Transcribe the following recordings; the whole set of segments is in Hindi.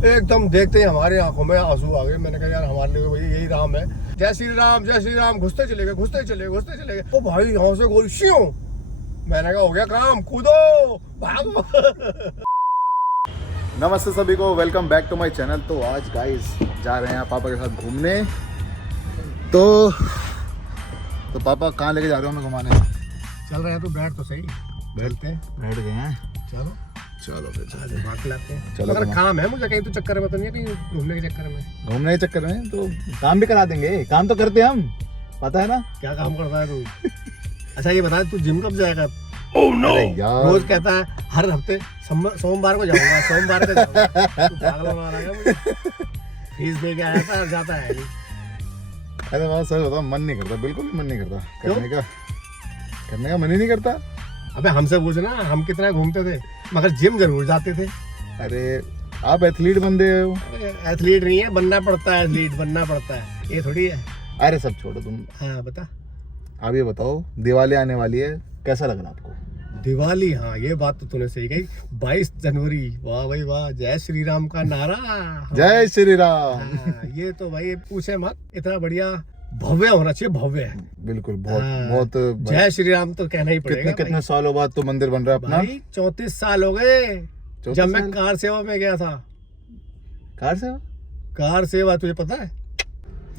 एकदम देखते ही हमारी आंखों में आंसू आ गए। मैंने कहा यार हमारे लिए भाई यही राम है। जय श्री राम जय श्री राम। घुसते चले गए घुसते चले गए घुसते चले गए। ओ भाई यहाँ से गोली श्यों। मैंने कहा हो गया काम, कूदो भागो। नमस्ते सभी को, welcome back to my channel. तो आज गाइस जा रहे हैं पापा के साथ घूमने। तो पापा कहाँ लेके जा रहे हो हमें घुमाने? चल रहे हैं, तो बैठ तो सही। बैठ गए हैं। चलो चलो फिर चलो बात लाते हैं। चलो, अगर काम है मुझे कहीं तो चक्कर में तो नहीं है, कहीं घूमने के चक्कर में। घूमने के चक्कर में तो काम भी करा देंगे। काम तो करते हैं हम, पता है ना। क्या काम करता है तू? अच्छा ये बता, तू जिम कब जाएगा? अरे यार, रोज कहता है हर हफ्ते सोमवार को जाऊंगा, सोमवार को जाऊंगा। तू पागल बना रहा है मुझे। फीस दे के आया था और जाता है नहीं। अरे बात सच बताओ, मन नहीं करता, बिल्कुल भी मन नहीं करता करने का मन ही नहीं करता। अबे हमसे पूछना, हम कितना घूमते थे, मगर जिम जरूर जाते थे। अरे आप एथलीट बंदे हो। एथलीट नहीं है, बनना पड़ता है। एथलीट बनना पड़ता है, ये थोड़ी है। अरे सब छोड़ो तुम, हाँ बता। आप ये बताओ, दिवाली आने वाली है, कैसा लग रहा आपको? दिवाली, हाँ ये बात तो तूने सही कही। 22 जनवरी, वाह भाई वाह, जय श्री राम का नारा। जय श्री राम। हाँ, ये तो भाई पूछे मत, इतना बढ़िया भव्य होना चाहिए, भव्य है। बिल्कुल, बहुत हाँ, बहुत जय श्री राम तो कहना ही पड़ेगा। कितने सालों बाद तो मंदिर बन रहा है अपना। भाई 34 साल हो गए 34 जब मैं साल? कार सेवा में गया था। कार सेवा तुझे पता है?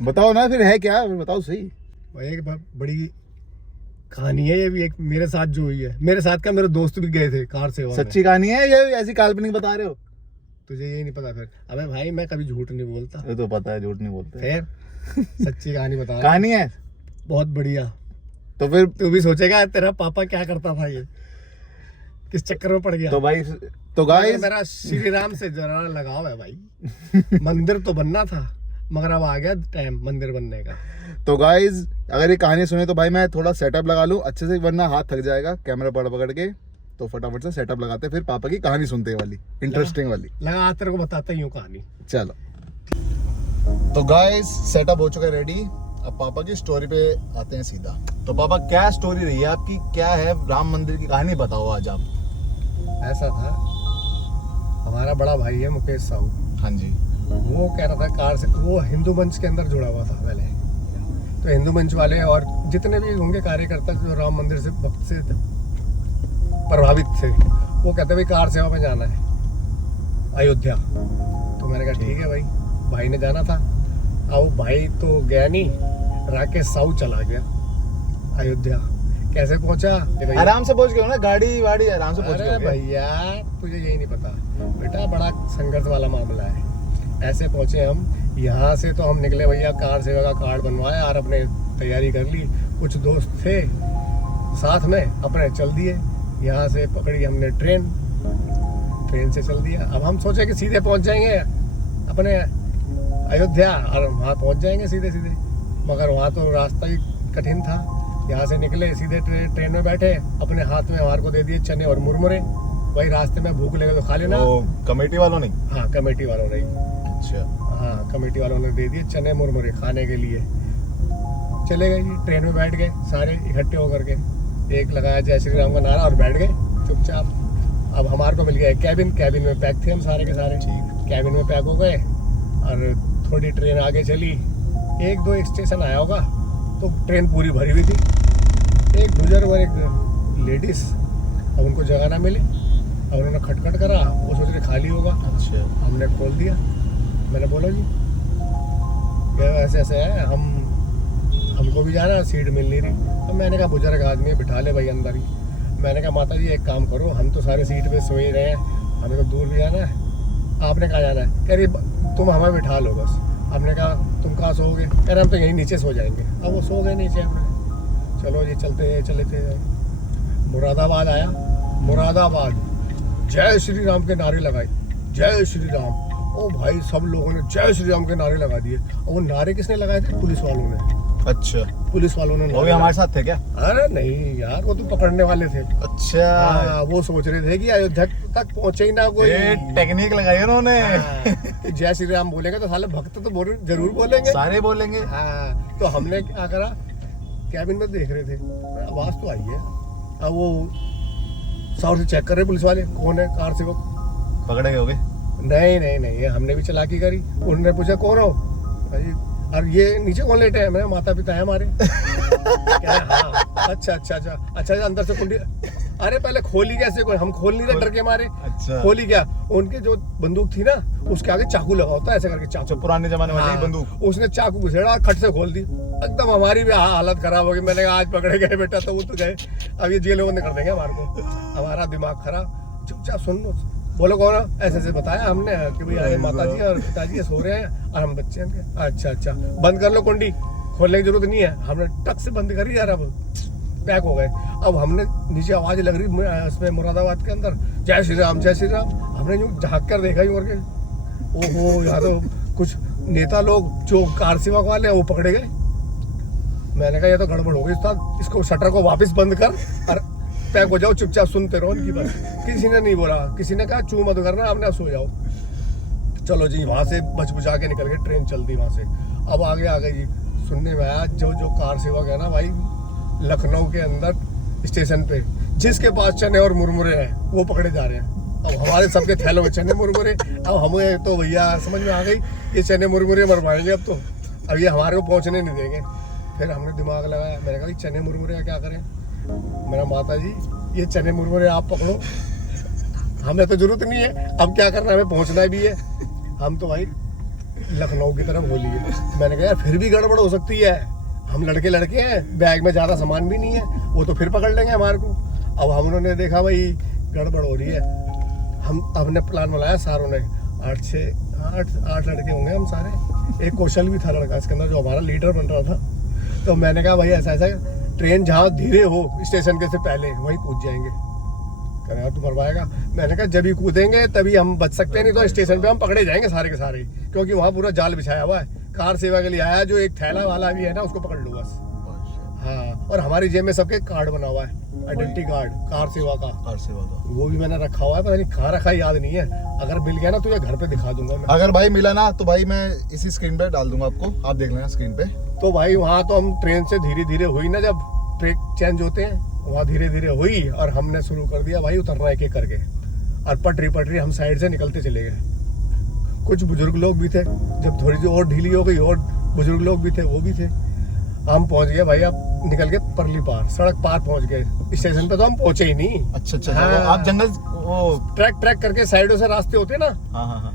बताओ ना फिर, है क्या? फिर बताओ सही। भाई एक बड़ी कहानी है ये भी, एक मेरे साथ जो हुई है। मेरे साथ का, मेरे दोस्त भी गए थे कार सेवा में। सच्ची कहानी है ये, ऐसी काल्पनिक बता रहे हो? तुझे यही नहीं पता? फिर अबे भाई मैं कभी झूठ नहीं बोलता। ये तो पता है, झूठ नहीं बोलते। फिर सच्ची कहानी बता रहा। कहानी है बहुत बढ़िया। तो फिर तू भी सोचेगा तेरा पापा क्या करता था, ये किस चक्कर में पड़ गया। तो गाइस मेरा श्री राम से जरा लगाव है भाई। मंदिर तो बनना था, मगर अब आ गया टाइम मंदिर बनने का। तो गाइस अगर ये कहानी सुने तो भाई मैं थोड़ा सेटअप लगा लूं अच्छे से, वरना हाथ थक जाएगा कैमरा पकड़ के। तो फटाफट से सेटअप लगाते, फिर पापा की कहानी सुनते वाली, इंटरेस्टिंग वाली। लगा, तेरे को बताता ही हूँ कहानी। चलो तो गाइस सेटअप हो चुका है रेडी। अब पापा की स्टोरी पे आते हैं सीधा। तो पापा क्या स्टोरी रही है आपकी, क्या है राम मंदिर की कहानी, बताओ आज आप। ऐसा था, हमारा बड़ा भाई है मुकेश साहू। हाँ जी। वो कह रहा था कार से, वो हिंदू मंच के अंदर जुड़ा हुआ था पहले। तो हिंदू मंच वाले और जितने भी होंगे कार्यकर्ता जो राम मंदिर से भक्त से प्रभावित थे, वो कहते भाई कार सेवा में जाना है अयोध्या। तो मैंने कहा ठीक है भाई ने जाना था। अब भाई तो गया नहीं, राकेश साहू चला गया अयोध्या। कैसे पहुंचा? आराम से पहुंच गए हो ना, गाड़ी वाड़ी आराम से पहुंच गए। अरे भैया तुझे यही नहीं पता बेटा, बड़ा संघर्ष वाला मामला है। ऐसे पहुंचे हम, यहाँ से तो हम निकले भैया, कार सेवा का कार्ड बनवाया और अपने तैयारी कर ली। कुछ दोस्त थे साथ में, अपने चल दिए। यहाँ से पकड़ी हमने ट्रेन से चल दिया। अब हम सोचे कि सीधे पहुंच जाएंगे अपने अयोध्या और वहाँ पहुंच जाएंगे सीधे, मगर वहाँ तो रास्ता ही कठिन था। यहाँ से निकले सीधे ट्रेन में बैठे, अपने हाथ में हमारे को दे दिए चने और मुरमुरे। वही रास्ते में भूख लगे तो खा लेना। कमेटी वालों ने? हाँ कमेटी वालों ने। अच्छा। हाँ कमेटी वालों ने दे दिए चने मुरमुरे खाने के लिए। चले गए जी, ट्रेन में बैठ गए सारे इकट्ठे होकर के। एक लगाया जय श्री राम का नारा और बैठ गए चुपचाप। अब हमारे को मिल गया कैबिन में पैक थे हम सारे के सारे। कैबिन में पैक हो गए और थोड़ी ट्रेन आगे चली। एक दो स्टेशन आया होगा तो ट्रेन पूरी भरी हुई थी। एक बुजुर्ग और एक लेडीज, अब उनको जगह ना मिली, अब उन्होंने खटखट करा, वो सोच रहे खाली होगा। अच्छा। हमने खोल दिया। मैंने बोला जी ऐसे ऐसे है, हमको भी जाना, सीट मिल नहीं रही। तो मैंने कहा बुजुर्ग आदमी है, बिठा ले भाई अंदर ही। मैंने कहा माता जी एक काम करो, हम तो सारे सीट पे सो ही रहे हैं, हमें तो दूर भी जाना है, आपने कहाँ जाना है? कह रही तुम हमें बिठा लो बस। हमने कहा तुम कहाँ सोओगे? कह रहे हम तो यहीं नीचे सो जाएंगे। अब वो सो गए नीचे। हमने चलो जी चलते थे। मुरादाबाद आया। मुरादाबाद जय श्री राम के नारे लगाए, जय श्री राम। ओ भाई सब लोगों ने जय श्री राम के नारे लगा दिए। और वो नारे किसने लगाए थे? पुलिस वालों ने। अच्छा, पुलिस वालों ने। वो भी हमारे साथ थे क्या? अरे नहीं यार, वो तो पकड़ने वाले थे। अच्छा। हाँ, वो सोच रहे थे कि अयोध्या तक पहुंचे ही ना कोई। टेक्निक लगाई उन्होंने। जय श्री राम बोलेंगे तो साले भक्त तो जरूर बोलेंगे, सारे बोलेंगे। हाँ, तो हमने क्या करा, कैबिन में देख रहे थे, आवाज तो आई है। अब वो साउंड से चेक कर रहे पुलिस वाले, कौन है कार सेवक। पकड़े गए? नहीं नहीं नहीं, हमने भी चालाकी करी। उन्होंने पूछा कौन हो भाई, और ये नीचे कौन लेटे हैं? मैंने माता पिता है हमारे। क्या हाँ, अच्छा अच्छा अच्छा अच्छा, अंदर से कुंडी, अरे पहले खोली कैसे? कोई हम खोल नहीं रहे डर के मारे। अच्छा। खोली क्या, उनके जो बंदूक थी ना उसके आगे चाकू लगा होता है, ऐसे करके चाकू, पुराने जमाने वाली हाँ, बंदूक। उसने चाकू घुसेड़ा, खट से खोल दी। एकदम हमारी भी हालत खराब हो गई। मैंने कहा आज पकड़े गए बेटा तो वो तो गए, अब ये जेल बंद कर देंगे हमारे को। हमारा दिमाग खराब। चुपचाप सुन लो, बोलो कौन है? ऐसे ऐसे बताया हमने कि भाई अरे माता जी और पिताजी सो रहे हैं और हम बच्चे हैं। अच्छा अच्छा, बंद कर लो कुंडी, खोलने की जरूरत नहीं है। हमने टक से बंद करी यार, अब पैक हो गए। अब हमने नीचे आवाज लग रही इसमें मुरादाबाद के अंदर, जय श्री राम जय श्री राम। हमने यूं झाँक कर देखा यूं करके, ओहो यहाँ तो कुछ नेता लोग जो कार सेवा वाले हैं वो पकड़े गए। मैंने कहा ये तो गड़बड़ हो गई उस्ताद, इसको शटर को वापस बंद कर और पैक हो जाओ, चुपचाप सुनते रहो उनकी बात। किसी ने नहीं बोला, किसी ने कहा चू मत करना, आपने अब सो जाओ। चलो जी, वहां से बच बुचा के निकल गए, ट्रेन चलती वहां से। अब आगे आ गई जी, सुनने में आया जो जो कार सेवक है ना भाई लखनऊ के अंदर स्टेशन पे, जिसके पास चने और मुरमुरे हैं वो पकड़े जा रहे हैं। अब हमारे सबके थैलों में चने मुरमुरे, अब हमें तो भैया समझ में आ गई ये चने मुरमुरे मरवाएंगे अब तो, अब ये हमारे को पहुंचने नहीं देंगे। फिर हमने दिमाग लगाया, मैंने कहा चने मुरमुरे का क्या करें? मेरा माता जी ये चने मुरमुरे आप पकड़ो, हमें तो जरूरत नहीं है, अब क्या करना है, हमें पहुंचना भी है। हम तो भाई लखनऊ की तरफ हो लिए। मैंने कहा यार फिर भी गड़बड़ हो सकती है, हम लड़के लड़के हैं, बैग में ज़्यादा सामान भी नहीं है, वो तो फिर पकड़ लेंगे हमारे को। अब हम उन्होंने देखा भाई गड़बड़ हो रही है, हम हमने प्लान बनाया सारों ने, 8 लड़के होंगे हम सारे, एक कौशल भी था लड़का इसके अंदर जो हमारा लीडर बन रहा था। तो मैंने कहा भाई ऐसा ऐसा, ट्रेन जहाँ धीरे हो स्टेशन के से पहले वहीं कूद जाएंगे। कह रहा तू मरवाएगा? मैंने कहा जब ही कूदेंगे तभी हम बच सकते हैं, नहीं तो स्टेशन पे हम पकड़े जाएंगे सारे के सारे, क्योंकि वहाँ पूरा जाल बिछाया हुआ है। कार सेवा के लिए आया जो एक थैला वाला भी है ना उसको पकड़ लो बस। हाँ, और हमारी जेब में सबके कार्ड बना हुआ है, आइडेंटिटी कार्ड कार सेवा का। वो भी मैंने रखा हुआ है, पता नहीं कहाँ रखा है याद नहीं है। अगर मिल गया ना तुझे घर पे दिखा दूंगा मैं। अगर भाई मिला ना तो भाई मैं इसी स्क्रीन पे डाल दूंगा आपको, आप देख लेना स्क्रीन पे। तो भाई वहाँ तो हम ट्रेन से धीरे धीरे हुई ना, जब ट्रैक चेंज होते हैं वहाँ धीरे धीरे हुई और हमने शुरू कर दिया भाई उतरना एक एक करके, और पटरी हम साइड से निकलते चले गए। कुछ बुजुर्ग लोग भी थे, जब थोड़ी सी और ढीली हो गई और बुजुर्ग लोग भी थे, वो भी थे। हम पहुंच गए भाई, अब निकल के परली पार, सड़क पार पहुंच गए। स्टेशन पे तो हम पहुंचे ही नहीं। अच्छा अच्छा, हाँ, आप जंगल वो ट्रैक करके साइडों से रास्ते होते ना, हाँ हाँ हाँ,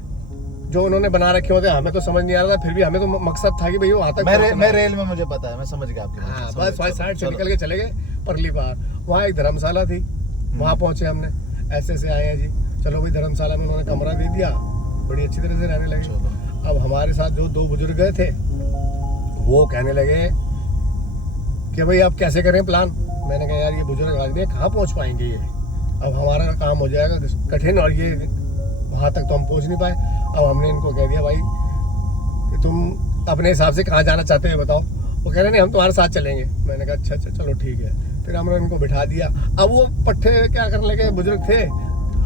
जो उन्होंने बना रखे होते, हमें तो समझ नहीं आ रहा था, फिर भी हमें तो मकसद था कि भाई वहाँ तक मैं रेल में, मुझे पता है, मैं समझ गया आपकी बात। हाँ, समझ बस भाई चलो, साइड से चलो। निकल के चले गए परली पार। वहाँ एक धर्मशाला थी, वहाँ पहुंचे हमने, ऐसे ऐसे आए हैं जी। चलो भाई धर्मशाला में उन्होंने कमरा दे दिया, बड़ी अच्छी तरह से रहने लगे। चलो। अब हमारे साथ जो 2 बुजुर्ग गए थे वो कहने लगे कि भाई आप कैसे करें प्लान। मैंने कहा यार ये बुजुर्ग आदमी कहाँ पहुँच पाएंगे ये, अब हमारा काम हो जाएगा कठिन, और ये वहाँ तक तो हम पहुँच नहीं पाए। अब हमने इनको कह दिया भाई कि तुम अपने हिसाब से कहाँ जाना चाहते हो बताओ। वो कह रहे नहीं हम तुम्हारे साथ चलेंगे। मैंने कहा अच्छा अच्छा चलो ठीक है। फिर हमने उनको बिठा दिया। अब वो पट्टे क्या करने लगे, बुजुर्ग थे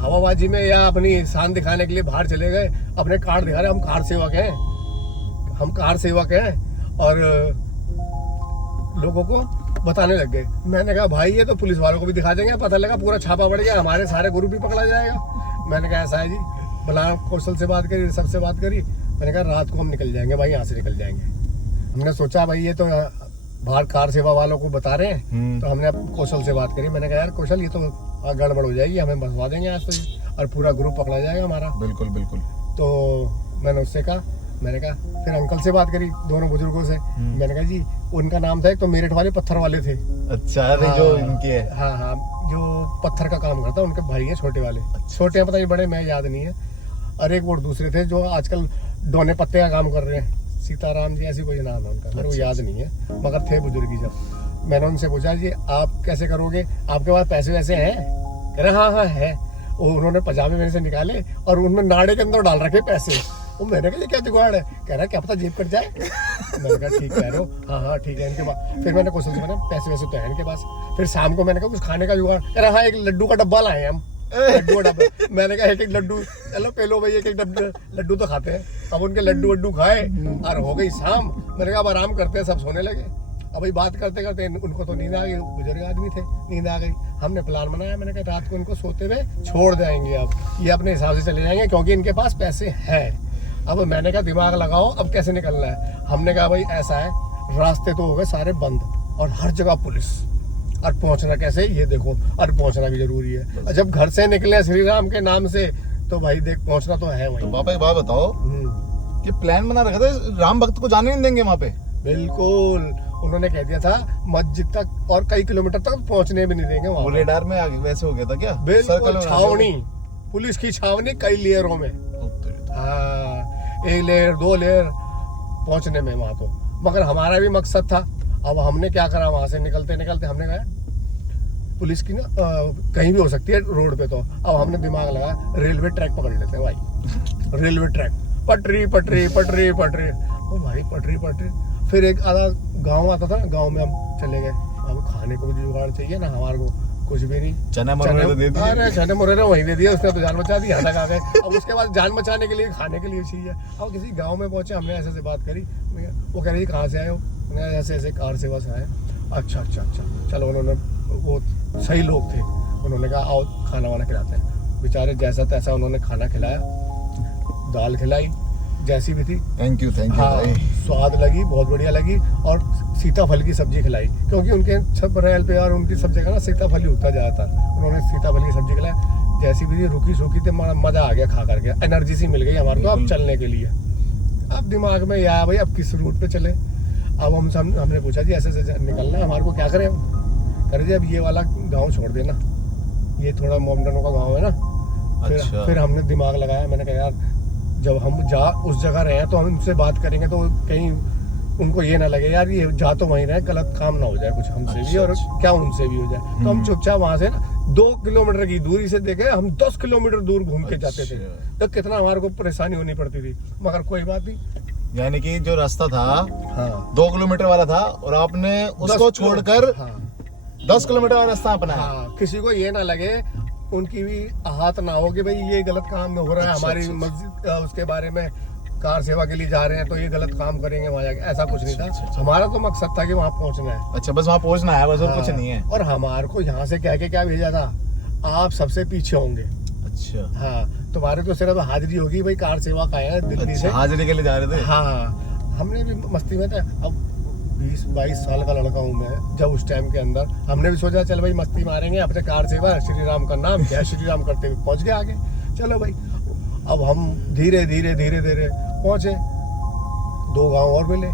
हवाबाजी में या अपनी शान दिखाने के लिए बाहर चले गए, अपने कार्ड दिखा रहे हम कार सेवक हैं, हम कार सेवक हैं, और लोगों को बताने लग गए। मैंने कहा भाई ये तो पुलिस वालों को भी दिखा देंगे, पता लगा पूरा छापा पड़ गया, हमारे सारे ग्रुप भी पकड़ा जाएगा। मैंने कहा ऐसा है जी, भला कौशल से बात करी, सबसे बात करी। मैंने कहा रात को हम निकल जाएंगे भाई, यहाँ से निकल जाएंगे। हमने सोचा भाई ये तो बाहर कार सेवा वालों को बता रहे हैं, तो हमने अब कौशल से बात करी। मैंने कहा यार कौशल ये तो गड़बड़ हो जाएगी, हमें बसवा देंगे आज तो, और पूरा ग्रुप पकड़ा जाएगा हमारा। बिल्कुल बिल्कुल। तो मैंने उससे कहा, मैंने कहा फिर अंकल से बात करी, दोनों बुजुर्गों से। मैंने कहा जी उनका नाम था, एक तो मेरठ वाले पत्थर वाले थे। अच्छा, अरे हाँ, जो इनके है। हाँ हाँ, जो पत्थर का काम करता है, उनके भाई हैं छोटे वाले। छोटे हैं पता नहीं बड़े, मैं याद नहीं है। और एक वो दूसरे थे जो आजकल डोने पत्ते का काम कर रहे हैं, सीताराम जी ऐसी कोई नाम है उनका, मेरे को याद नहीं है, मगर थे बुजुर्ग ही। जब मैंने उनसे पूछा जी आप कैसे करोगे, आपके पास पैसे वैसे हैं? कह रहे हाँ हाँ है। उन्होंने पजामे मेरे से निकाले और उनमें नाड़े के अंदर डाल रखे पैसे। वो मैंने कहा ये क्या जुगाड़ है? कह रहा क्या पता जेब कट जाए। मैंने कहा ठीक कह रहे हो, हाँ हाँ ठीक है इनके पास। फिर मैंने क्वेश्चन से मैंने पैसे वैसे तो है इनके पास। फिर शाम को मैंने कहा कुछ खाने का जुगाड़। कह रहा हाँ एक लड्डू का डब्बा लाए हम, लड्डू का डब्बा। मैंने कहा एक लड्डू, चलो पेलो भाई एक लड्डू तो खाते हैं। अब उनके लड्डू वड्डू खाए और हो गई शाम। मैंने कहा अब आराम करते हैं, सब सोने लगे। अब भाई बात करते करते उनको तो नींद आ गई, बुजुर्ग आदमी थे, नींद आ गई। हमने प्लान बनाया, मैंने कहा रात को इनको सोते हुए छोड़ जाएंगे, अब ये अपने हिसाब से चले जाएंगे क्योंकि इनके पास पैसे हैं। अब मैंने कहा दिमाग लगाओ, अब कैसे निकलना है। हमने कहा भाई ऐसा है, रास्ते तो हो गए सारे बंद और हर जगह पुलिस, और पहुंचना कैसे ये देखो, और पहुंचना भी जरूरी है। और जब घर से निकले श्री राम के नाम से तो भाई देख पहुंचना तो है वहीं। तो पापा एक बात बताओ, कि प्लान बना रखा था राम भक्त को जाने नहीं देंगे वहाँ पे? बिल्कुल, उन्होंने कह दिया था मस्जिद तक और कई किलोमीटर तक पहुंचने भी नहीं देंगे वहाँ। वो रेडार में आगे वैसे हो गया था क्या? बिल्कुल, छावनी, पुलिस की छावनी कई लेयरों में। हाँ, 1 लेयर 2 लेयर पहुंचने में वहाँ तो। मगर हमारा भी मकसद था। अब हमने क्या करा, वहां से निकलते निकलते हमने कहा पुलिस की ना कहीं भी हो सकती है रोड पे, तो अब हमने दिमाग लगा रेलवे ट्रैक पकड़ लेते हैं भाई। रेलवे ट्रैक, पटरी पटरी पटरी पटरी, ओ भाई पटरी पटरी। फिर एक आधा गांव आता था, गांव में हम चले गए। अब खाने को भी जुगाड़ चाहिए ना हमारे को, कुछ भी नहीं, चने मुरमुरे तो दे दिए। अरे चने मुरमुरे वहीं दे दिए, उसने तो जान बचा दी, यहाँ तक आ गए। अब उसके बाद जान बचाने के लिए खाने के लिए चाहिए। अब किसी गांव में पहुंचे, हमने ऐसे ऐसे बात करी, वो कह रही कहाँ से आए हो, मैंने ऐसे ऐसे कार सेवा से आए। अच्छा अच्छा अच्छा, चलो। उन्होंने, वो सही लोग थे, उन्होंने कहा आओ खाना वाना खिलाते हैं। बेचारे जैसा तैसा उन्होंने खाना खिलाया, दाल खिलाई जैसी भी थी। थैंक यू हाँ, भाई। स्वाद लगी, बहुत बढ़िया लगी। और सीताफल की सब्जी खिलाई, क्योंकि उनके सब रेल पे और उनकी सब जगह ना सीताफल ही होता ज़्यादातर। उन्होंने सीताफल की सब्जी खिलाई, जैसी भी थी, रुकी सूखी थी, मज़ा आ गया खा करके, एनर्जी सी मिल गई हमारे को अब चलने के लिए। अब दिमाग में यह आया भाई अब किस रूट पे चले। अब हमने पूछा जी ऐसे ऐसे निकलना है, हमारे को क्या करें। कर जी अब ये वाला गाँव छोड़ देना, ये थोड़ा मोमडनों का गाँव है ना। फिर हमने दिमाग लगाया, मैंने कहा यार जब हम उस जगह रहे हैं तो हम उनसे बात करेंगे तो कहीं उनको ये ना लगे यार ये जा तो वहीं रहे, गलत काम ना हो जाए कुछ हमसे भी और क्या उनसे भी हो जाए। तो हम चुपचाप वहां से ना 2 किलोमीटर की दूरी से देखे, हम 10 किलोमीटर दूर घूम के जाते थे। तो कितना हमारे को परेशानी होनी पड़ती थी, मगर कोई बात नहीं। यानी कि जो रास्ता था हाँ 2 किलोमीटर वाला था और आपने उसको छोड़कर 10 किलोमीटर वाला रास्ता अपनाया। हाँ, किसी को ये ना लगे, उनकी भी हाथ ना हो कि भाई ये गलत काम हो रहा है, हमारी मस्जिद उसके बारे में कार सेवा के लिए जा रहे हैं तो ये गलत काम करेंगे वहाँ जाके, ऐसा कुछ नहीं था। हमारा तो मकसद था कि वहाँ पहुँचना है। अच्छा, बस वहाँ पहुँचना है, बस और कुछ नहीं है। और हमारे को यहाँ से कह के क्या भेजा था, आप सबसे पीछे होंगे। अच्छा हाँ, तुम्हारे तो सिर्फ हाजिरी होगी भाई, कार सेवा का है दिल्ली से। हाजिरी के लिए जा रहे थे? हाँ, हमने भी मस्ती में था। अब 20-22 साल का लड़का हूँ मैं, जब उस टाइम के अंदर हमने भी सोचा चल भाई मस्ती मारेंगे, अपने कार सेवा श्री राम का नाम, जय श्री राम करते हुए पहुँच गए आगे। चलो भाई, अब हम धीरे धीरे धीरे धीरे पहुँचे, 2 गांव और मिले।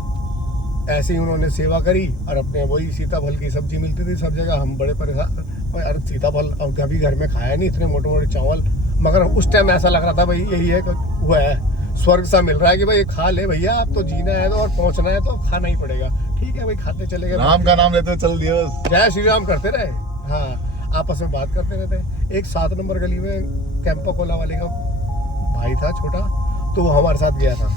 ऐसे ही उन्होंने सेवा करी और अपने वही सीताफल की सब्जी मिलती थी सब जगह। हम बड़े परेशान, अरे सीताफल अब कभी घर में खाया नहीं, इतने मोटे मोटे चावल। मगर उस टाइम ऐसा लग रहा था भाई यही है, वो है स्वर्ग सा मिल रहा है कि भाई खा ले भैया, अब तो जीना है तो और पहुंचना है तो खाना ही पड़ेगा। ठीक है भाई, खाते चले गए, राम का नाम लेते हुए चल दिया, जय श्री राम करते रहे। हाँ, आपस में बात करते रहते। एक 7 नंबर गली में कैंपा कोला वाले का भाई था छोटा, तो वो हमारे साथ गया था,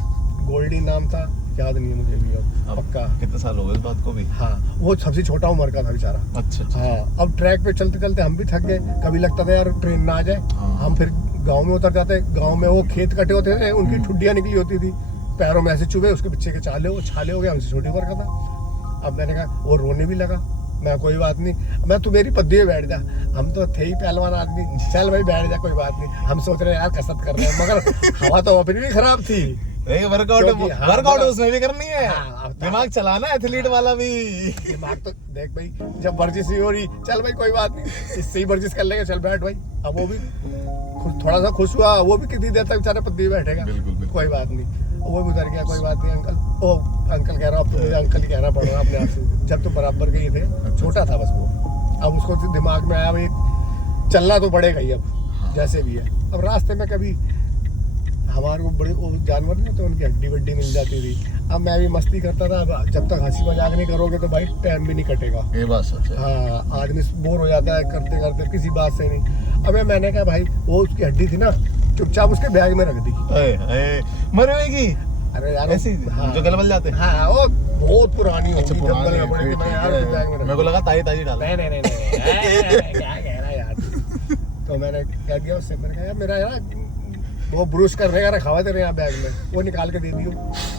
गोल्डी नाम था, याद नहीं है मुझे भी अब पक्का। कितने साल हो गए इस बात को भी? हाँ, वो सबसे छोटा उम्र का था बेचारा। अच्छा। हाँ, अब ट्रैक पे चलते चलते हम भी थक गए, कभी लगता था यार ट्रेन ना आ जाए। हम फिर गांव में उतर जाते। गांव में वो खेत कटे होते थे, उनकी ठुड्डियां निकली होती थी, पैरों में ऐसे चुभे, उसके पीछे के छाले हो गए, हमसे छोटी उम्र का था। अब मैंने कहा, वो रोने भी लगा। मैं कोई बात नहीं, मैं तू मेरी पद्दी में बैठ जा, हम तो थे ही पहलवान आदमी, चल भाई बैठ जा कोई बात नहीं। हम सोच रहे यार कसरत कर रहे हैं, मगर हवा तो अपनी भी खराब थी। वर्कआउट उसमें भी करनी है। हाँ, दिमाग चलाना एथलीट वाला भी। दिमाग तो देख भाई, जब वर्जिश ही हो रही, चल भाई कोई बात नहीं, इससे ही वर्जिश कर लेंगे, चल बैठ भाई। अब वो भी थोड़ा सा खुश हुआ, वो भी कितनी देर तक बेचारा पद्दी में बैठेगा। बिल्कुल। कोई बात नहीं, वो भी उतर गया, कोई बात नहीं। अंकल कह रहा, अब तो मुझे अंकल ही कहना पड़ रहा अपने आप से, जब तो बराबर के ही थे, छोटा था बस वो। अब उसको दिमाग में आया भाई चलना तो पड़ेगा ही अब, जैसे भी है। अब रास्ते में कभी हमारे को बड़े जानवर नहीं होते, उनकी हड्डी वड्डी मिल जाती थी। अब मैं भी मस्ती करता था। अब जब तक हंसी मजाक नहीं करोगे तो भाई टाइम भी नहीं कटेगा। ये बात सच है। हाँ, आदमी बोर हो जाता है करते करते, किसी बात से नहीं। अब मैंने कहा भाई वो उसकी हड्डी थी ना, चुपचाप उसके बैग में रख दी। मरे हुए की? अरे यार ऐसी जो गलबल जाते हैं। हाँ, वो बहुत पुरानी होगी। अच्छा, पुरानी है, मैं ठीक यार है। उसके बैग में रख मेरे को लगा ताजी ताजी डाला। नहीं, क्या कह रहा है यार। तो मैंने कह दिया उससे, मैंने कहा यार मेरा यार वो ब्रूश करने का रखा हुआ तेरे यहाँ बैग में, वो निकाल के दे दियो।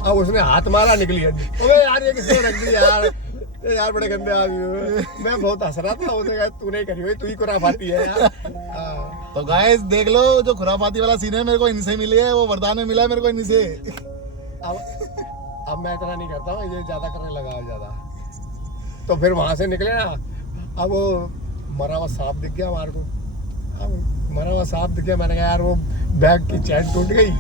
अब उसने हाथ मारा, निकली हड्डी। अबे यार ये किसने रख दी यार, ये यार बड़े गंदे आदमी हो। मैं बहुत हंस रहा था, उसने कहा तूने ही करी हुई, तू ही खुराफाती है यार। हाँ। तो गाइस देख लो, जो खुराफाती वाला सीन है मेरे को इनसे मिली है, वो वरदान में मिला है मेरे को इन्हीं से। अब मैं इतना नहीं करता हूँ, ये ज्यादा करने लगा है ज्यादा। तो फिर वहां से निकले ना, अब वो मरा हुआ सांप दिख गया हमारे को। अब मरा हुआ सांप दिख गया, मैंने कहा यार वो बैग की चैन टूट गई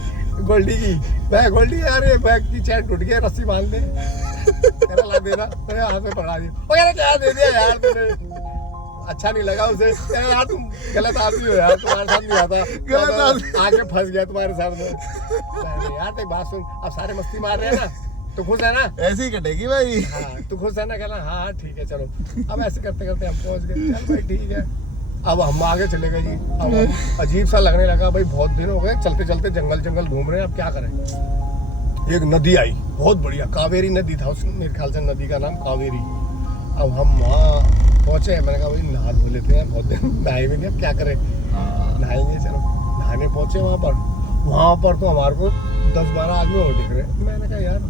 गोल्डी की। मैं गोल्डी यार ये बैग की चैन टूट गई, रस्सी बांध दे। कह रहा ला देना, मेरे हाथ में पकड़ा दिया। ओ यार क्या दे दिया यार तूने, अच्छा नहीं लगा उसे। कह रहा यार तुम गलत आदमी हो यार, तुम्हारे साथ नहीं आता, गलत आदमी। आके फंस गया तुम्हारे साथ में। मैंने यार तेरी बात सुन, अब सारे मस्ती मार रहे हैं ना, तू खुश है ना? ऐसे ही कटेगी भाई। हाँ तू खुश है ना? कहना हाँ हाँ ठीक है चलो। अब ऐसे करते करते हम पहुंच गए, चल भाई ठीक है। अब हम आगे चले गए जी। अब अजीब सा लगने लगा भाई, बहुत दिन हो गए चलते चलते जंगल जंगल घूम रहे हैं, अब क्या करें। एक नदी आई बहुत बढ़िया, कावेरी नदी था उस, मेरे ख्याल से नदी का नाम कावेरी। अब हम वहाँ पहुंचे, मैंने कहा भाई नहा धो लेते हैं, बहुत दिन नहाए भी नहीं, अब क्या करें, नहाएंगे चलो। नहाने पहुंचे वहाँ पर तो हमारे को 10-12 आदमी और दिख रहे। मैंने कहा यार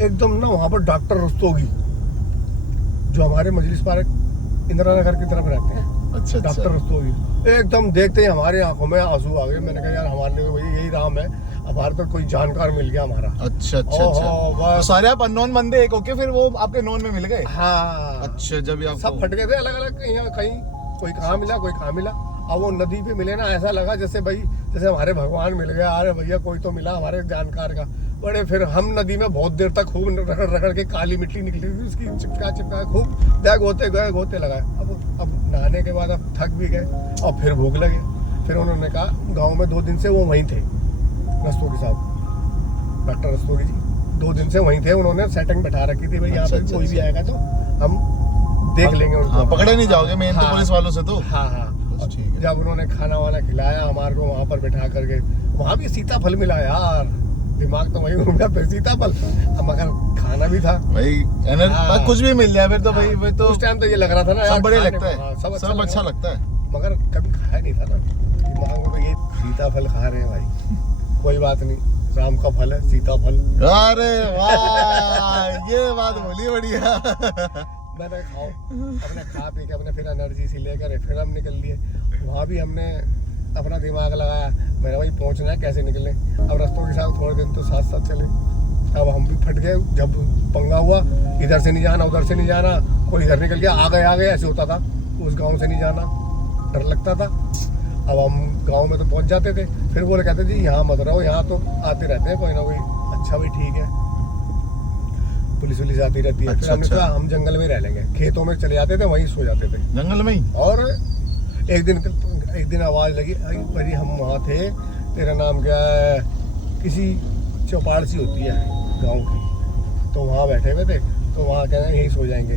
एकदम ना वहाँ पर डॉक्टर रस्तोगी, जो हमारे मजलिस पार्क इंदिरा नगर की तरफ रहते हैं, अच्छा डॉक्टर रस्तोगी, एकदम देखते ही हमारी आंखों में आंसू आ गए। मैंने कहा यार हमारे लिए भाई यही राम है, हमारे तो कोई जानकार मिल गया हमारा। अच्छा अच्छा अच्छा। तो सारे आप अननोन बंदे एक होके फिर वो आपके नोन में मिल गए? हाँ अच्छा, जब आप सब फट गए थे अलग अलग, कहीं कहीं कोई कहाँ मिला कोई कहाँ मिला। अब वो नदी पे मिले ना, ऐसा लगा जैसे भाई जैसे हमारे भगवान मिल गया, अरे भैया कोई तो मिला हमारे जानकार का। बड़े फिर हम नदी में बहुत देर तक खूब रगड़ रगड़ के काली मिट्टी निकली थी उसकी, चिपका चिपका खूब जाग होते गए गोते लगाए। अब नहाने के बाद अब थक भी गए और फिर भूख लगे। फिर उन्होंने कहा गाँव में 2 दिन से वो वहीं थे, रस्तोगी साहब, डॉक्टर रस्तोगी जी 2 दिन से वहीं थे। उन्होंने सेटिंग बैठा रखी थी भाई, यहाँ पे कोई भी आएगा तो हम देख लेंगे उनको। हाँ, पकड़े नहीं जाओगे मेन तो हाँ, पुलिस वालों से तो। हाँ हाँ। ठीक है। जब उन्होंने खाना वाना खिलाया हमारे को वहाँ पर बैठा करके, वहाँ भी सीताफल मिला यार, दिमाग तो वही घूम गया फिर सीताफल। अब मगर खाना भी था भाई, हाँ, कुछ भी मिल जाए फिर तो भाई, वो तो उस टाइम तो ये लग रहा था ना सब यार, बढ़िया खाने लगता को, हाँ, है, सब सब अच्छा लगता है, मगर कभी खाया नहीं था ना, दिमाग में तो ये सीताफल खा रहे हैं भाई। कोई बात नहीं, राम का फल है सीताफल। अरे वाह, ये बात बोली बढ़िया। मैंने खाओ, अपने खा पी के अपने फिर एनर्जी सी लेकर फिर हम निकल लिए। वहाँ भी हमने अपना दिमाग लगाया, मैंने भाई पहुँचना है कैसे निकले। अब रास्तों के साथ थोड़े दिन तो साथ साथ चले। अब हम भी फट गए, जब पंगा हुआ इधर से नहीं जाना उधर से नहीं जाना, कोई इधर निकल गया आ गए ऐसे होता था। उस गांव से नहीं जाना, डर लगता था। अब हम गांव में तो पहुंच जाते थे, फिर वो कहते जी यहाँ मत रहो, यहाँ तो आते रहते हैं कोई ना कोई। अच्छा भी ठीक है, पुलिस वुलिस आती रहती है। फिर हमने कहा हम जंगल में रह लेंगे, खेतों में चले जाते थे, वहीं सो जाते थे जंगल में ही। और एक दिन आवाज़ लगी, भाई हम वहाँ थे, तेरा नाम क्या है, किसी चौपाड़ सी होती है गांव की, तो वहाँ बैठे हुए थे, तो वहाँ कहना यहीं सो जाएंगे।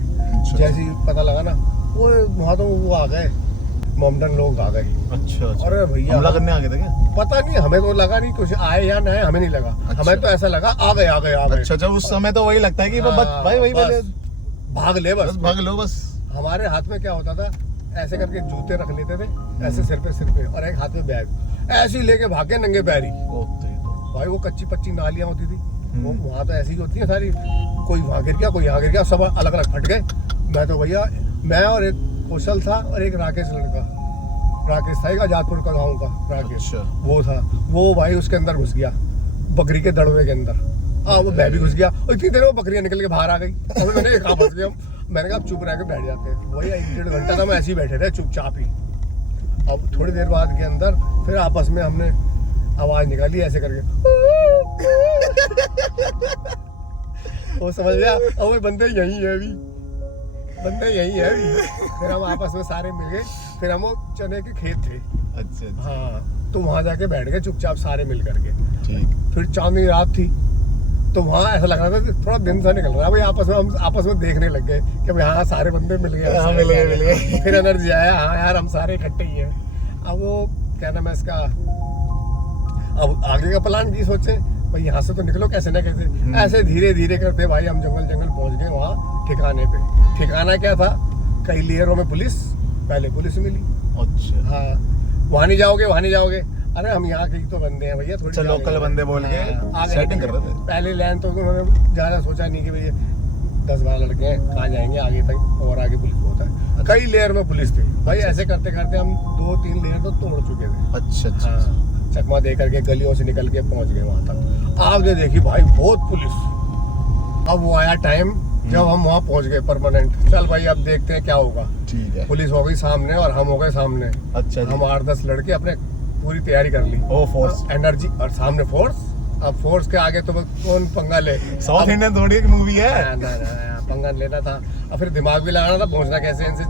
जैसे ही पता लगा ना, वो वहाँ तो वो आ गए, मोमडन लोग आ गए। अच्छा, अच्छा। अरे भैया हमला करने आ गए थे क्या? पता नहीं, हमें तो लगा नहीं कुछ आए या ना आए, हमें नहीं लगा। अच्छा। हमें तो ऐसा लगा आ गए। अच्छा, जब उस समय तो वही लगता है कि भाई वही बोले भाग ले, बस भाग लो बस। हमारे हाथ में क्या होता था, ऐसे करके जूते रख लेते थे, ऐसे सिर पे और एक हाथ में बैग, ऐसे ही लेके भागे नंगे पैरी। भाई वो कच्ची पच्ची नालियां होती थी, वो वहाँ तो ऐसी ही होती है सारी, कोई वहाँ गिर गया कोई यहाँ गिर गया, सब अलग अलग फट गए। मैं तो भैया, मैं और एक कौशल था और एक राकेश लड़का, राकेश था एक आजादपुर का गाँव का राकेश। अच्छा। वो था, वो भाई उसके अंदर घुस गया, बकरी के दड़वे के अंदर। वो मैं भी घुस गया, और इतनी देर में बकरियां निकल के बाहर आ गई। और मैंने कहा फंस गया। मैंने कहा चुप रह के बैठ जाते हैं। वही 1-1.5 घंटा था मैं ऐसे ही बैठे रहे चुपचाप ही। अब थोड़ी देर बाद के अंदर फिर आपस में हमने आवाज निकाली ऐसे करके, वो समझ गया अब वो बंदे यही है अभी, फिर हम आपस में सारे मिल गए। फिर हम वो चने के खेत थे। अच्छा। हाँ, तो वहाँ जाके बैठ गए चुपचाप सारे मिल करके। ठीक। फिर चांदनी रात थी, तो वहाँ ऐसा लग रहा था कि थोड़ा दिन सा निकल रहा है भाई। हम आपस में देखने लग गए कि भाई हाँ सारे बंदे मिल गए। हाँ, मिल गए। फिर एनर्जी आया, हाँ यार हम सारे इकट्ठे ही हैं। अब वो क्या नाम है इसका, अब आगे का प्लान की सोचे भाई, यहाँ से तो निकलो कैसे ना कैसे। ऐसे धीरे धीरे करते भाई हम जंगल पहुँच गए वहाँ ठिकाने पे। ठिकाना क्या था, कई लेयरों में पुलिस, पहले पुलिस मिली। अच्छा। हाँ, वहाँ नहीं जाओगे। अरे हम यहाँ के तो बंदे हैं भैया, थोड़ी लोकल बंदे बोल के आगे सेटिंग कर रहे थे। पहले लाइन तो उन्होंने ज्यादा सोचा नहीं कि भैया 10-12 लड़के हैं, कहाँ जाएंगे आगे तक, और आगे पुलिस बहुत है। कई लेयर में पुलिस थी भाई। ऐसे करते करते हम 2-3 लेयर तो तोड़ चुके थे। अच्छा अच्छा। हाँ, चकमा दे करके गलियों से निकल के पहुंच गए वहां तक। आगे देखी भाई बहुत पुलिस। अब वो आया टाइम जब हम वहाँ पहुंच गए परमानेंट। चल भाई अब देखते हैं क्या होगा। ठीक है। पुलिस हो गई सामने और हम हो गए सामने। अच्छा जी। हम 8-10 लड़के अपने पूरी तैयारी कर ली। ओ फोर्स एनर्जी और सामने फोर्स। अब फोर्स के आगे तो कौन पंगा ले। साउथ इंडियन थोड़ी एक मूवी है। पंगा लेना था और फिर दिमाग भी लगाना था, पहुंचना कैसे इनसे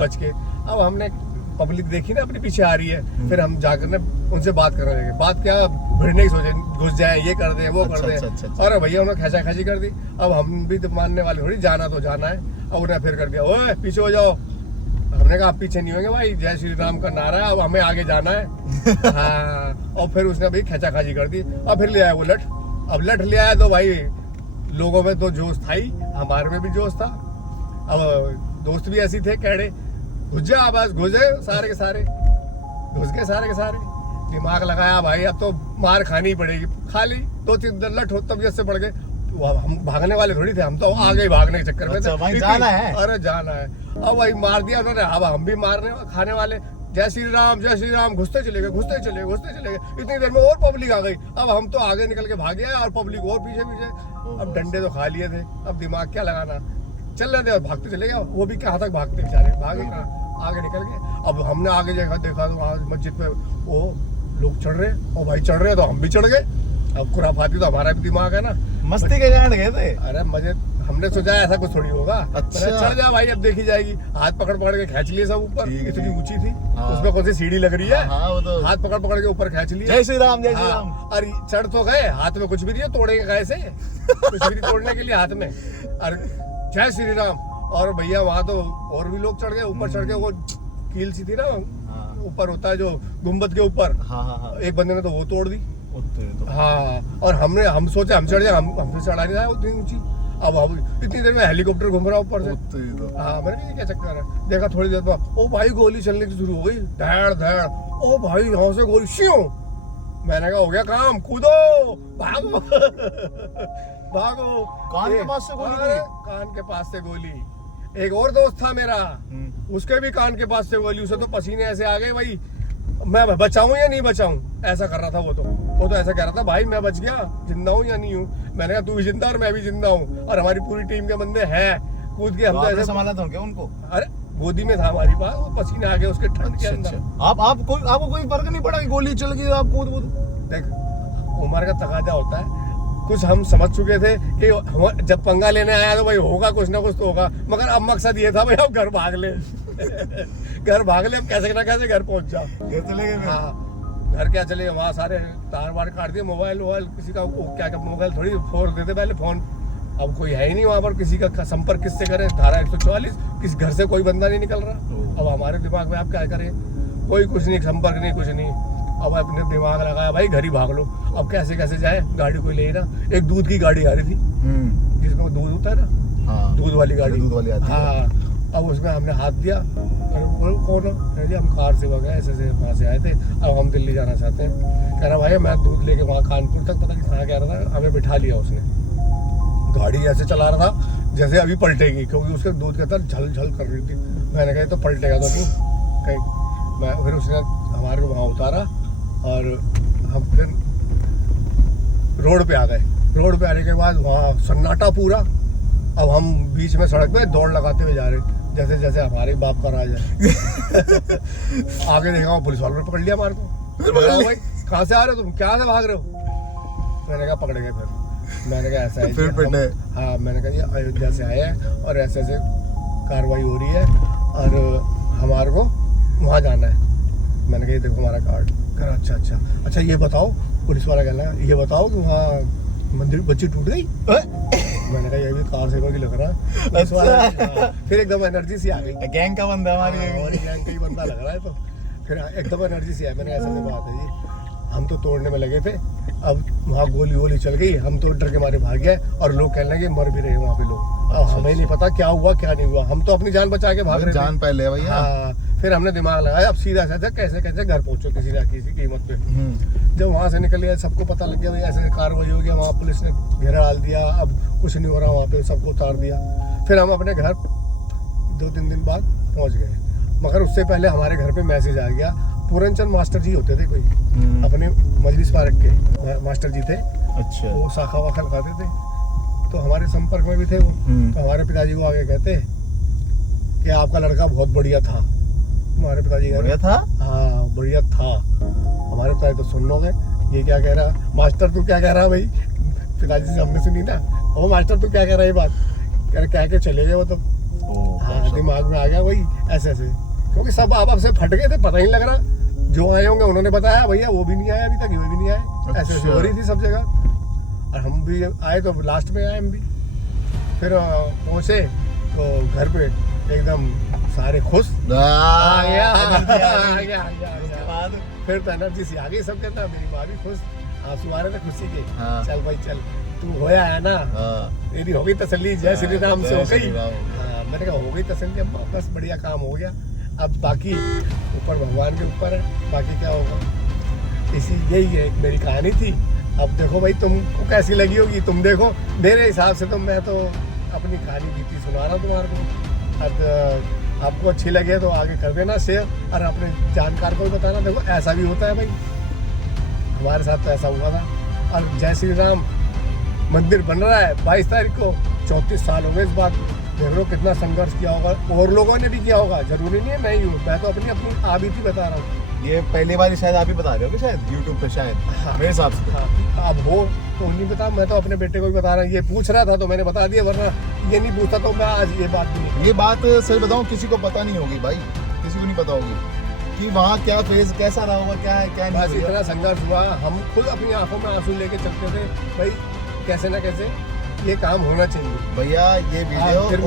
बच के। अब हमने पब्लिक देखी ना अपने पीछे आ रही है, फिर हम जाकर ने उनसे बात करने लगे। बात क्या, भिड़ने की सोचे, घुस जाए, ये कर दे वो कर दे। अरे भैया उन्होंने खैचा खैची कर दी। अब हम भी तो मानने वाले थोड़ी, जाना तो जाना है। अब उन्हें फिर कर दिया, ओए पीछे हो जाओ। हमने कहा आप पीछे नहीं होंगे भाई, जय श्री राम का नारा है, अब हमें आगे जाना है। हाँ, और फिर उसने भाई खैचा खाची कर दी। अब फिर ले आया वो लठ। अब लठ ले आया तो भाई लोगों में तो जोश था ही, हमारे में भी जोश था। अब दोस्त भी ऐसी थे कैड़े, घुस जा बस, घुसे सारे के सारे, घुस गए सारे के सारे। दिमाग लगाया भाई अब तो मार खानी ही पड़ेगी। खाली 2-3 लठ हो तब जैसे पड़ गए। हम भागने वाले थोड़ी थे, हम तो आगे भागने के चक्कर में थे। भाई जाना है। अरे जाना है। अब भाई मार दिया उन्होंने, अब हम भी मारने खाने वाले। जय श्री राम, घुसते चले गए, घुसते चले गए, घुसते चले गए। इतनी देर में और पब्लिक आ गई। अब हम तो आगे निकल के भाग गए और पब्लिक और पीछे पीछे। अब डंडे तो खा लिए थे, अब दिमाग क्या लगाना, चल रहे थे और भागते चले गए। वो भी कहाँ तक भागते बेचारे, भागे कहाँ, आगे निकल गए। अब हमने आगे देखा तो वहाँ मस्जिद पे वो लोग चढ़ रहे, और भाई चढ़ रहे तो हम भी चढ़ गए। अब खुराफाती तो हमारा भी दिमाग है ना, मस्ती के कारण गए थे। अरे मजे, हमने सोचा ऐसा कुछ थोड़ी होगा। अच्छा। चढ़ जा भाई अब देखी जाएगी। हाथ पकड़ पकड़ के खींच लिए सब ऊपर, इतनी ऊंची थी। हाँ। उसमें कौन सी सीढ़ी लग रही है। हाँ, वो तो हाथ पकड़ पकड़ के ऊपर खींच लिए। जय श्री राम, जय श्री हाँ, राम। अरे चढ़ तो गए, हाथ में कुछ भी नहीं है, तोड़ेंगे कैसे। कुछ भी नहीं तोड़ने के लिए हाथ में। अरे जय श्री राम। और भैया वहां तो और भी लोग चढ़ गए, ऊपर चढ़ के। वो कील सी थी ना, ऊपर होता है जो गुम्बद के ऊपर। हाँ। एक बंदे ने तो वो तोड़ दी। तो हाँ, और हम सोचे हम चढ़ जाए, हमसे चढ़ा नहीं रहा उतनी ऊंची। अब हम इतनी देर में हेलीकॉप्टर घूम रहा ऊपर से। हाँ, मैंने कहा ये क्या चक्कर है। देखा थोड़ी देर बाद, ओ भाई गोली चलने की शुरू हो गई, धैड़ धैड़। ओ भाई यहाँ से गोली श्यों। मैंने कहा हो गया काम, कूदो भागो। भागो। कान के पास से गोली अरे, कान के पास से गोली। एक और दोस्त था मेरा, उसके भी कान के पास से गोली। उसे तो पसीने ऐसे आ गए भाई, मैं बचाऊं या नहीं बचाऊं, ऐसा कर रहा था वो तो ऐसा कह रहा था भाई मैं बच गया, जिंदा हूं या नहीं हूं। मैंने कहा तू भी जिंदा और मैं भी जिंदा हूं, और हमारी पूरी टीम के बंदे हैं। कूद के हम तो ऐसे संभाला था क्या उनको? अरे गोदी में था हमारी पास, वो पसीने आ गए उसके ठंड के अंदर। आपको कोई फर्क नहीं पड़ा कि गोली चल गई, आप कूद। देख उम्र का तकाजा होता है, कुछ हम समझ चुके थे कि जब पंगा लेने आया तो भाई होगा कुछ ना कुछ तो होगा। मगर अब मकसद ये था भाई अब घर भाग ले। घर भाग ले, अब कैसे ना कैसे घर पहुंच जाओ। घर चले गए। हाँ, घर क्या चले, वहाँ सारे तार वार काट दिए। मोबाइल किसी का क्या मोबाइल थोड़ी फोड़ देते पहले फोन। अब कोई है ही नहीं वहाँ पर, किसी का संपर्क किससे करे। धारा 144, किस घर से कोई बंदा नहीं निकल रहा। अब हमारे दिमाग में आप क्या करें, कोई कुछ नहीं, संपर्क नहीं, कुछ नहीं। अब अपने दिमाग लगाया भाई घर ही भाग लो। अब कैसे कैसे जाए, गाड़ी कोई ले ना। एक दूध की गाड़ी आ रही थी, जिसमें दूध होता है ना। हाँ, दूध वाली गाड़ी, दूध वाली आती है। हाँ, अब उसमें हमने हाथ दिया। कौन है जी, हम कार से वगैरह ऐसे वहाँ से आए थे, अब हम दिल्ली जाना चाहते हैं। कह रहा भाई मैं दूध लेके वहाँ कानपुर तक, पता नहीं कहाँ कह रहा था, हमें बिठा लिया उसने। गाड़ी ऐसे चला रहा था जैसे अभी पलटेगी, क्योंकि उसके दूध के अंदर झल झल कर रही थी। मैंने कहा तो पलटेगा तो नहीं कहीं। मैं फिर उसने हमारे को वहाँ उतारा और हम फिर रोड पे आ गए। रोड पे आने के बाद वहाँ सन्नाटा पूरा। अब हम बीच में सड़क पे दौड़ लगाते हुए जा रहे, जैसे जैसे हमारे बाप का राज है। आगे देखा पुलिस वालों ने पकड़ लिया हमारे को। भाई कहाँ से आ रहे हो तुम, क्या से भाग रहे हो। मैंने कहा पकड़ गए। फिर मैंने कहा ऐसा है फिर हाँ, मैंने कहा ये अयोध्या से आए हैं और ऐसे ऐसे कार्रवाई हो रही है और हमारे को वहाँ जाना है। मैंने कहा ये देखो हमारा कार्ड। कहा अच्छा ये बताओ, पुलिस वाला कहना ये बताओ कि वहाँ मंदिर बच्ची टूट गई। मैंने कहा ये भी कार सेवा की लग रहा है। अच्छा। फिर एकदम एनर्जी सी आ गई, गैंग का बंदा हमारी गैंग का ही बंदा लग रहा है। तो फिर एकदम एनर्जी सी आई। मैंने ऐसा बात है जी, हम तो तोड़ने में लगे थे, अब वहाँ गोली वोली चल गई, हम तो डर के मारे भाग गए और लोग कहने लगे मर भी रहे वहाँ पे लोग। अब हमें नहीं पता क्या हुआ क्या नहीं हुआ, हम तो अपनी जान बचा के भाग रहे थे। जान पहले भैया। हाँ, फिर हमने दिमाग लगाया, अब सीधा साधा कैसे कैसे घर पहुंचो किसी ना किसी कीमत पे। जब वहाँ से निकल गया, सबको पता लग गया भाई ऐसे कार्रवाई हो गया, वहाँ पुलिस ने घेरा डाल दिया, अब कुछ नहीं हो रहा वहाँ पे, सबको उतार दिया। फिर हम अपने घर 2-3 दिन बाद पहुँच गए, मगर उससे पहले हमारे घर पे मैसेज आ गया। पूरनचंद मास्टर जी होते थे कोई अपने मजलिस पार्क के मास्टर जी थे, अच्छा। वो शाखा वाखा लगाते थे, तो हमारे संपर्क में भी थे वो। तो हमारे पिताजी को आगे कहते कि आपका लड़का बहुत बढ़िया था। हमारे पिताजी बढ़िया था? हाँ बढ़िया था। हमारे पिताजी तो सुन लोगे ये क्या कह रहा, मास्टर तू क्या कह रहा भाई। पिताजी से हमने सुनी ना, वो मास्टर तू क्या कह रहा है ये बात, कह के चले गए वो तो। हाँ दिमाग में आ गया वही ऐसे ऐसे, क्योंकि सब आप से फट गए थे, पता ही नहीं लग रहा। जो आए होंगे उन्होंने बताया भैया वो भी नहीं आया अभी तक, ये भी नहीं आए, ऐसे ऐसे हो रही थी सब जगह। और हम भी आए तो लास्ट में आए हम भी। फिर पहुंचे तो घर पे एकदम सारे खुश, आ गया। फिर तो एनर्जी सी आ गई सब कहता, मेरी माँ भी खुश, आंसू आ रहे थे खुशी के। चल भाई चल, तू होया है ना, तेरी हो गई तसल्ली, जय श्री राम से हो गई। मैंने कहा हो गई तसल्ली अम्मा, बस बढ़िया काम हो गया, अब बाकी ऊपर भगवान के ऊपर है, बाकी क्या होगा। इसी यही है मेरी कहानी थी। अब देखो भाई तुमको कैसी लगी होगी, तुम देखो। मेरे हिसाब से तो मैं तो अपनी कहानी बीती सुना रहा हूँ तुम्हारे को। अब आपको अच्छी लगे तो आगे कर देना शेयर, और अपने जानकार को भी बताना, देखो ऐसा भी होता है भाई, हमारे साथ तो ऐसा हुआ था। और जय श्री राम मंदिर बन रहा है 22 तारीख को, 34 साल हो गए इस बात। देख लो कितना संघर्ष किया होगा, और लोगों ने भी किया होगा, जरूरी नहीं है मैं ही हूँ, मैं तो अपनी आबीती बता रहा हूँ। ये पहली बार शायद आप ही बता रहे हो शायद यूट्यूब पे, शायद मेरे हिसाब से। हाँ अब हो तो नहीं बता, मैं तो अपने बेटे को भी बता रहा हूँ, ये पूछ रहा था तो मैंने बता दिया, वरना ये नहीं पूछता तो मैं आज ये बात भी नहीं। ये बात सही बताऊं किसी को पता नहीं होगी भाई, किसी को नहीं पता होगी कि वहाँ क्या फेज कैसा रहा होगा, क्या है क्या बस नहीं। इतना संघर्ष हुआ, हम खुद अपनी आंखों में आंसू लेके चलते थे भाई, कैसे ना कैसे ये काम होना चाहिए भैया। ये वीडियो फिर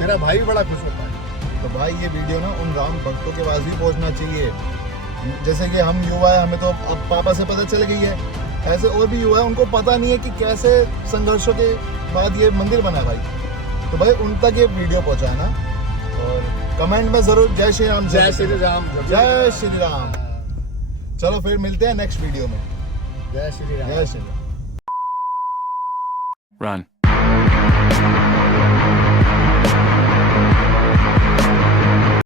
मेरा भाई बड़ा खुश होता है। तो भाई ये वीडियो ना उन राम भक्तों के पास भी पहुंचना चाहिए। जैसे कि हम युवा है, हमें तो अब पापा से पता चल गई है, ऐसे और भी युवा है उनको पता नहीं है कि कैसे संघर्षों के बाद ये मंदिर बना है भाई। तो भाई उन तक ये वीडियो पहुंचाना, और कमेंट में जरूर जय श्री राम, जय श्री राम, जय श्री राम। चलो फिर मिलते हैं नेक्स्ट वीडियो में। जय श्री राम, जय श्री राम। Run.